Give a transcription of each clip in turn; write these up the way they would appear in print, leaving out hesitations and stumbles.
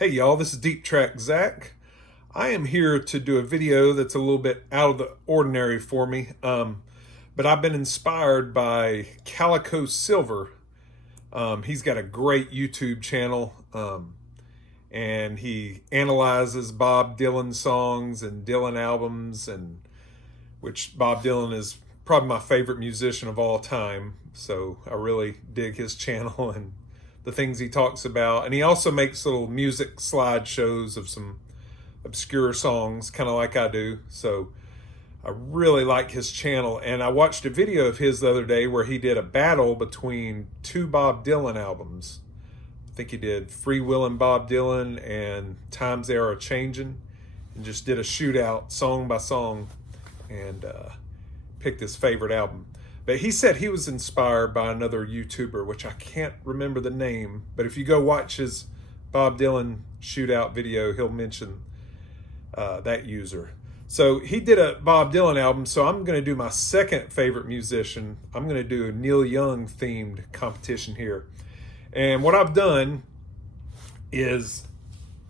Hey y'all, this is Deep Track Zach. I am here to do a video that's a little bit out of the ordinary for me, but I've been inspired by Calico Silver. He's got a great YouTube channel, and he analyzes Bob Dylan songs and Dylan albums, and which Bob Dylan is probably my favorite musician of all time. So I really dig his channel and the things he talks about. And he also makes little music slideshows of some obscure songs, kind of like I do. So I really like his channel. And I watched a video of his the other day where he did a battle between two Bob Dylan albums. I think he did Free Willin' Bob Dylan and Times They Are A-Changin', and just did a shootout song by song and picked his favorite album. But he said he was inspired by another YouTuber, which I can't remember the name, but if you go watch his Bob Dylan shootout video, he'll mention that user. So he did a Bob Dylan album, so I'm going to do my second favorite musician. I'm going to do a Neil Young themed competition here. And what I've done is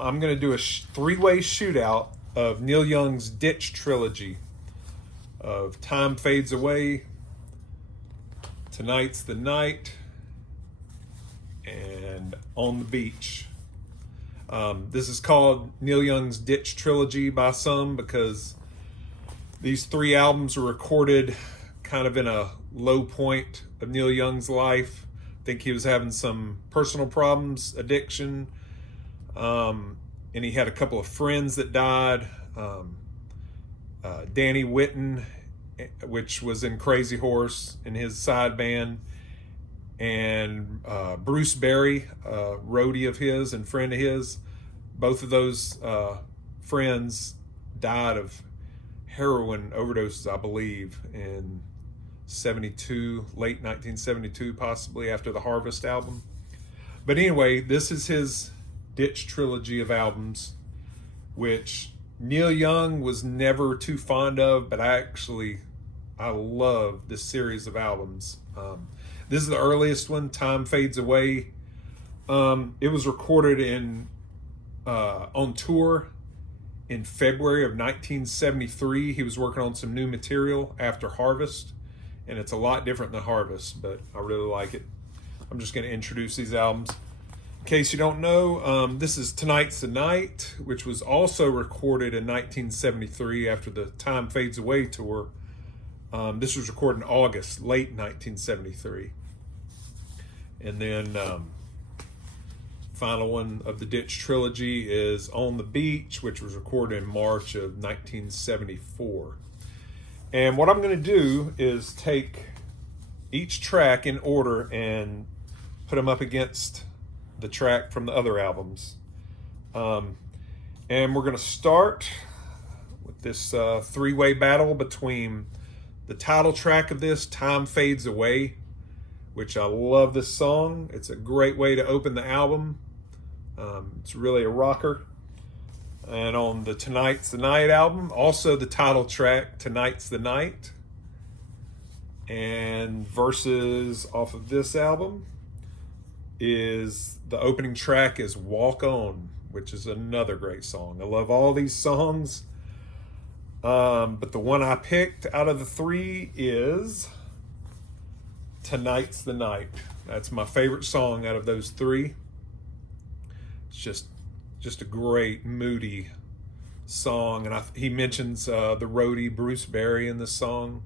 I'm going to do a three-way shootout of Neil Young's Ditch Trilogy of Time Fades Away, Tonight's the Night, and On the Beach. This is called Neil Young's Ditch Trilogy by some because these three albums were recorded kind of in a low point of Neil Young's life. I think he was having some personal problems, addiction, and he had a couple of friends that died. Danny Whitten, which was in Crazy Horse in his side band, and Bruce Berry, a roadie of his and friend of his. Both of those friends died of heroin overdoses, I believe, in 72, late 1972, possibly after the Harvest album. But anyway, this is his Ditch Trilogy of albums, which Neil Young was never too fond of, but I love this series of albums. This is the earliest one, Time Fades Away. It was recorded on tour in February of 1973. He was working on some new material after Harvest, and it's a lot different than Harvest, but I really like it. I'm just going to introduce these albums. In case you don't know, this is Tonight's the Night, which was also recorded in 1973 after the Time Fades Away tour. This was recorded in August, late 1973. And then final one of the Ditch Trilogy is On the Beach, which was recorded in March of 1974. And what I'm going to do is take each track in order and put them up against the track from the other albums. And we're going to start with this three-way battle between the title track of this, Time Fades Away, which I love this song. It's a great way to open the album. It's really a rocker. And on the Tonight's the Night album, also the title track, Tonight's the Night. And verses off of this album is the opening track is Walk On, which is another great song. I love all these songs. But the one I picked out of the three is Tonight's the Night. That's my favorite song out of those three. It's just a great, moody song. And he mentions the roadie Bruce Berry in this song.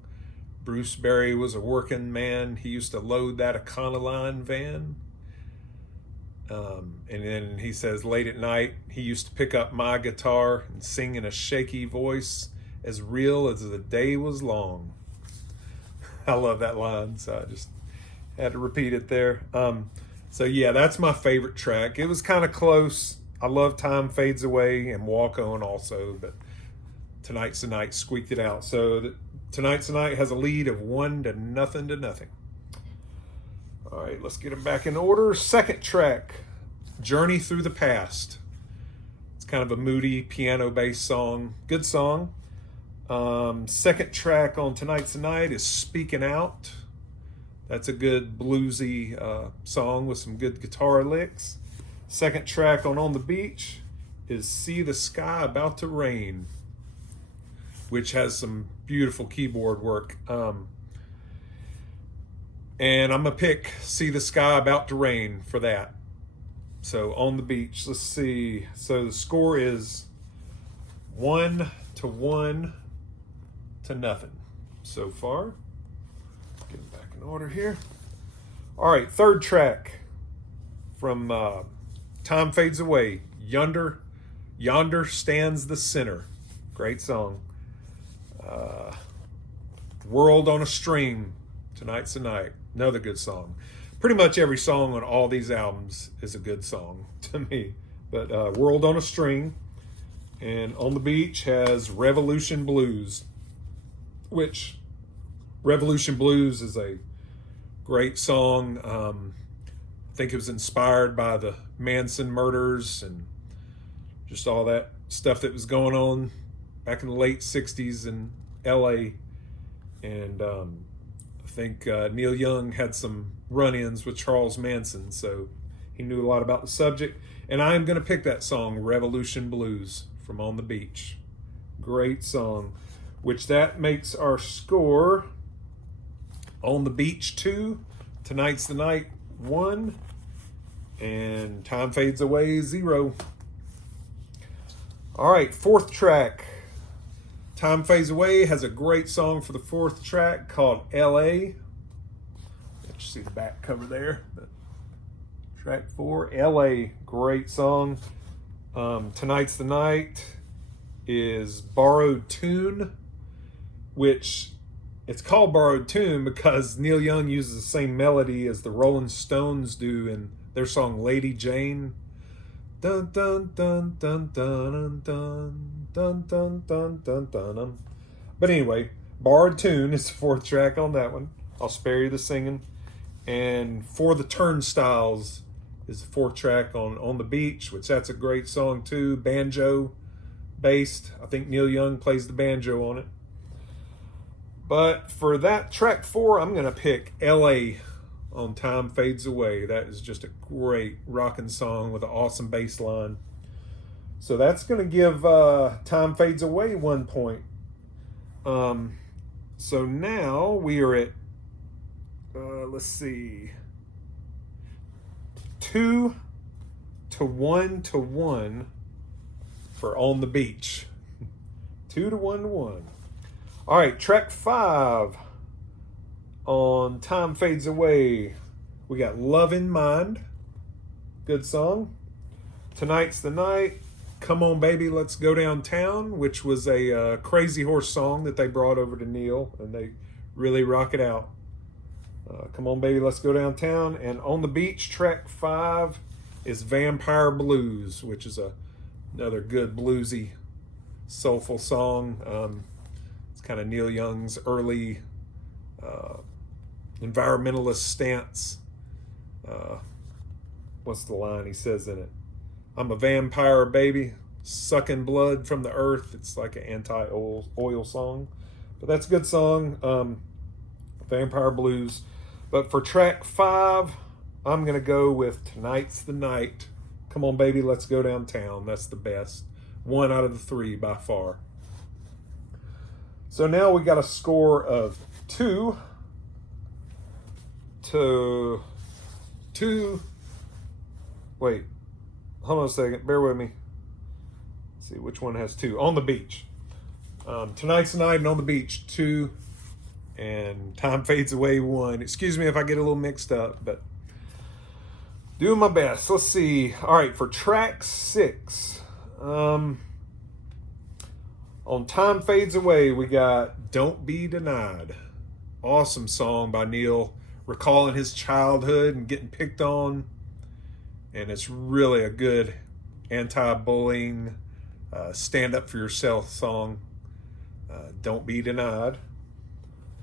Bruce Berry was a working man. He used to load that Econoline van. And then he says, late at night, he used to pick up my guitar and sing in a shaky voice, as real as the day was long. I love that line, so I just had to repeat it there. So yeah, that's my favorite track. It was kind of close. I love Time Fades Away and Walk On also, but Tonight's the Night squeaked it out. So Tonight's the Night has a lead of 1-0 to nothing. All right, let's get them back in order. Second track, Journey Through the Past. It's kind of a moody piano-based song. Good song. Second track on Tonight's the Night is Speaking Out. That's a good bluesy song with some good guitar licks. Second track on the Beach is See the Sky About to Rain, which has some beautiful keyboard work. And I'm going to pick See the Sky About to Rain for that. So On the Beach, let's see. So the score is 1-1 to nothing so far. Get it back in order here. All right, third track from Time Fades Away. Yonder Stands the Sinner. Great song. World on a String. Tonight's the Night. Another good song. Pretty much every song on all these albums is a good song to me. But World on a String. And On the Beach has Revolution Blues, which Revolution Blues is a great song. I think it was inspired by the Manson murders and just all that stuff that was going on back in the late 60s in LA. And I think Neil Young had some run-ins with Charles Manson, so he knew a lot about the subject. And I'm going to pick that song, Revolution Blues, from On the Beach. Great song, which that makes our score On the Beach 2, Tonight's the Night 1, and Time Fades Away 0. All right, fourth track. Time Fades Away has a great song for the fourth track called L.A. You see the back cover there. But track 4, L.A. Great song. Tonight's the Night is Borrowed Tune, which it's called Borrowed Tune because Neil Young uses the same melody as the Rolling Stones do in their song Lady Jane. Dun dun dun dun dun dun dun dun dun dun dun. But anyway, Borrowed Tune is the fourth track on that one. I'll spare you the singing. And For the Turnstiles is the fourth track on the Beach, which that's a great song too. Banjo based. I think Neil Young plays the banjo on it. But for that track 4, I'm going to pick L.A. on Time Fades Away. That is just a great rocking song with an awesome bass line. So that's going to give Time Fades Away 1 point. So now we are at, let's see, 2-1 to 1 for On the Beach. 2-1 to 1. All right, track 5 on Time Fades Away. We got Love in Mind. Good song. Tonight's the Night. Come On Baby, Let's Go Downtown, which was a Crazy Horse song that they brought over to Neil, and they really rock it out. Come On Baby, Let's Go Downtown. And On the Beach, track 5 is Vampire Blues, which is another good bluesy, soulful song. It's kind of Neil Young's early environmentalist stance. What's the line he says in it? I'm a vampire, baby, sucking blood from the earth. It's like an anti-oil song. But that's a good song. Vampire Blues. But for track 5, I'm going to go with Tonight's the Night. Come On Baby, Let's Go Downtown. That's the best. 1 out of the 3 by far. So now we got a score of 2 to 2. Wait, hold on a second. Bear with me. Let's see which one has 2. On the Beach. Tonight's the Night and On the Beach 2. And Time Fades Away 1. Excuse me if I get a little mixed up, but doing my best. Let's see. All right, for track 6. On Time Fades Away, we got Don't Be Denied. Awesome song by Neil, recalling his childhood and getting picked on. And it's really a good anti-bullying, stand up for yourself song. Don't Be Denied.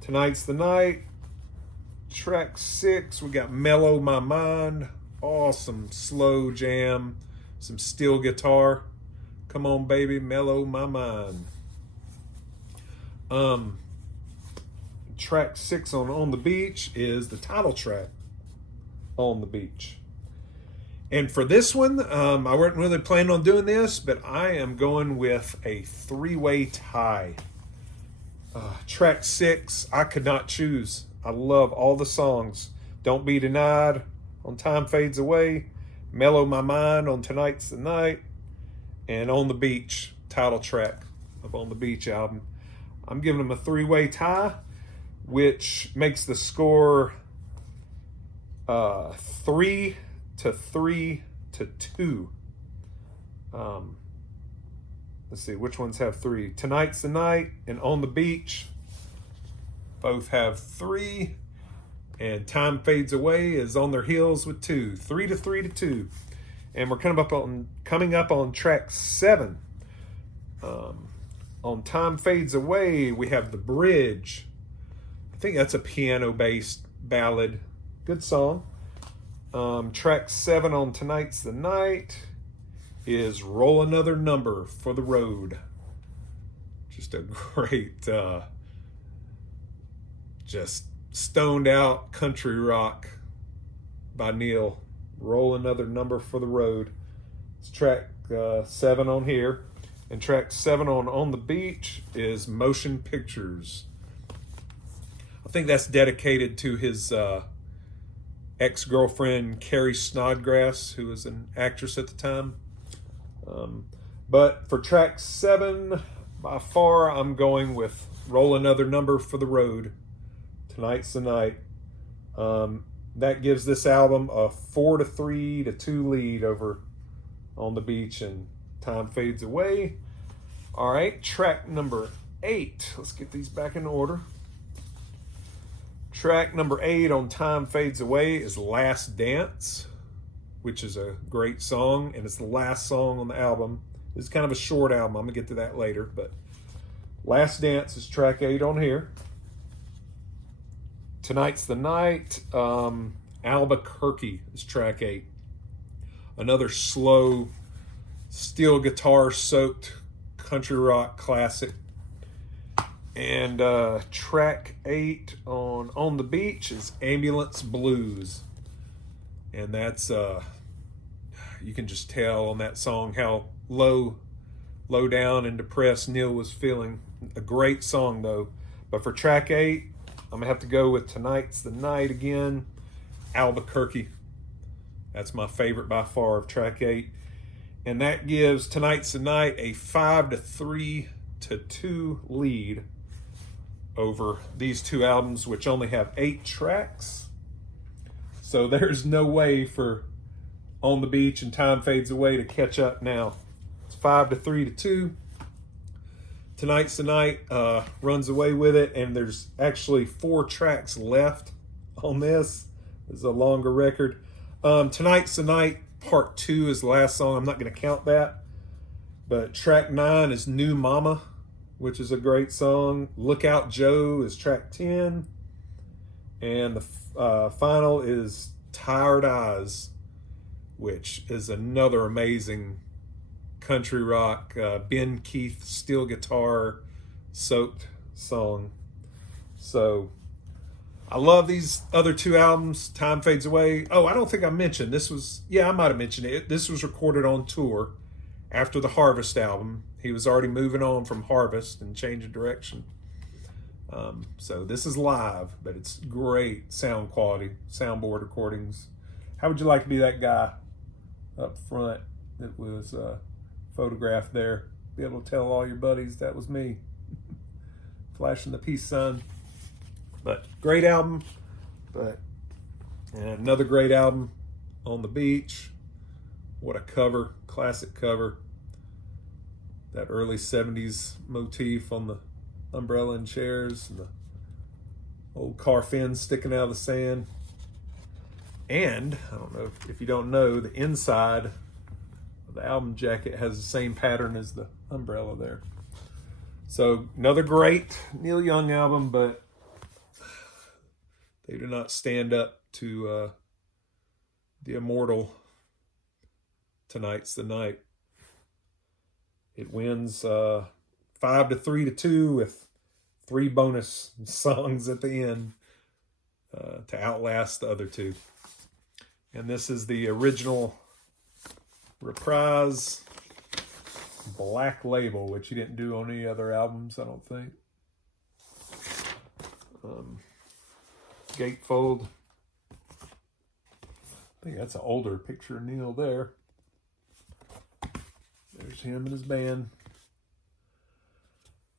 Tonight's the Night. Track 6, we got Mellow My Mind. Awesome slow jam. Some steel guitar. Come on, baby, mellow my mind. Track 6 on the Beach is the title track, On the Beach. And for this one, I wasn't really planning on doing this, but I am going with a three-way tie. Track 6, I could not choose. I love all the songs. Don't Be Denied on Time Fades Away, Mellow My Mind on Tonight's the Night, and On the Beach, title track of On the Beach album. I'm giving them a three-way tie, which makes the score 3-3-2. Let's see, which ones have 3? Tonight's the Night and On the Beach both have 3. And Time Fades Away is on their heels with 2. 3-3-2. And we're coming up on track 7. On Time Fades Away, we have The Bridge. I think that's a piano-based ballad. Good song. Track 7 on Tonight's the Night is Roll Another Number for the Road. Just a great, just stoned out country rock by Neil. Roll Another Number for the Road. It's track 7 on here. And track 7 on the Beach is Motion Pictures. I think that's dedicated to his ex-girlfriend Carrie Snodgrass, who was an actress at the time. But for track 7, by far, I'm going with Roll Another Number for the Road. Tonight's the Night. That gives this album a 4-3-2 lead over On the Beach and Time Fades Away. All right, track number 8. Let's get these back in order. Track number 8 on Time Fades Away is Last Dance, which is a great song, and it's the last song on the album. It's kind of a short album. I'm going to get to that later, but Last Dance is track 8 on here. Tonight's the Night, Albuquerque is track 8. Another slow, steel guitar-soaked country rock classic. And track 8 on the Beach is Ambulance Blues. And that's, you can just tell on that song how low down and depressed Neil was feeling. A great song, though. But for track 8, I'm going to have to go with Tonight's the Night again, Albuquerque. That's my favorite by far of track 8. And that gives Tonight's the Night a 5-3-2 lead over these two albums, which only have 8 tracks. So there's no way for On the Beach and Time Fades Away to catch up now. It's 5-3-2. Tonight's the Night runs away with it, and there's actually 4 tracks left on this. It's a longer record. Tonight's the Night Part 2 is the last song. I'm not going to count that. But track 9 is New Mama, which is a great song. Lookout Joe is track 10. And the final is Tired Eyes, which is another amazing country rock, Ben Keith steel guitar soaked song. So I love these other 2 albums. Time Fades Away. Oh, I don't think I mentioned this was, I might have mentioned it. This was recorded on tour after the Harvest album. He was already moving on from Harvest and changing direction. So this is live, but it's great sound quality, soundboard recordings. How would you like to be that guy up front that was photographed there? Be able to tell all your buddies that was me. Flashing the peace sign. But great album. But and another great album, On the Beach. What a cover, classic cover. That early 70s motif on the umbrella and chairs and the old car fins sticking out of the sand. And I don't know if you don't know, the inside of the album jacket has the same pattern as the umbrella there. So another great Neil Young album, but they do not stand up to the immortal Tonight's the Night. It wins 5-3-2 with 3 bonus songs at the end to outlast the other 2. And this is the original Reprise, Black Label, which he didn't do on any other albums, I don't think. Gatefold. I think that's an older picture of Neil there. There's him and his band.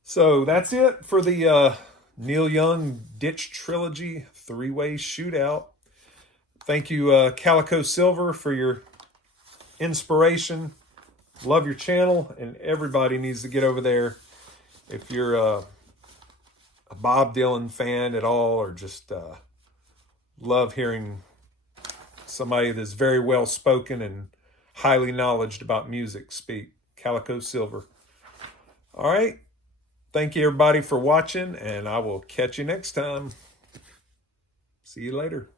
So that's it for the Neil Young Ditch Trilogy 3-way shootout. Thank you, Calico Silver, for your inspiration. Love your channel, and everybody needs to get over there. If you're a Bob Dylan fan at all, or just love hearing somebody that's very well spoken and highly knowledgeable about music speak, Calico Silver. All right. Thank you, everybody, for watching, and I will catch you next time. See you later.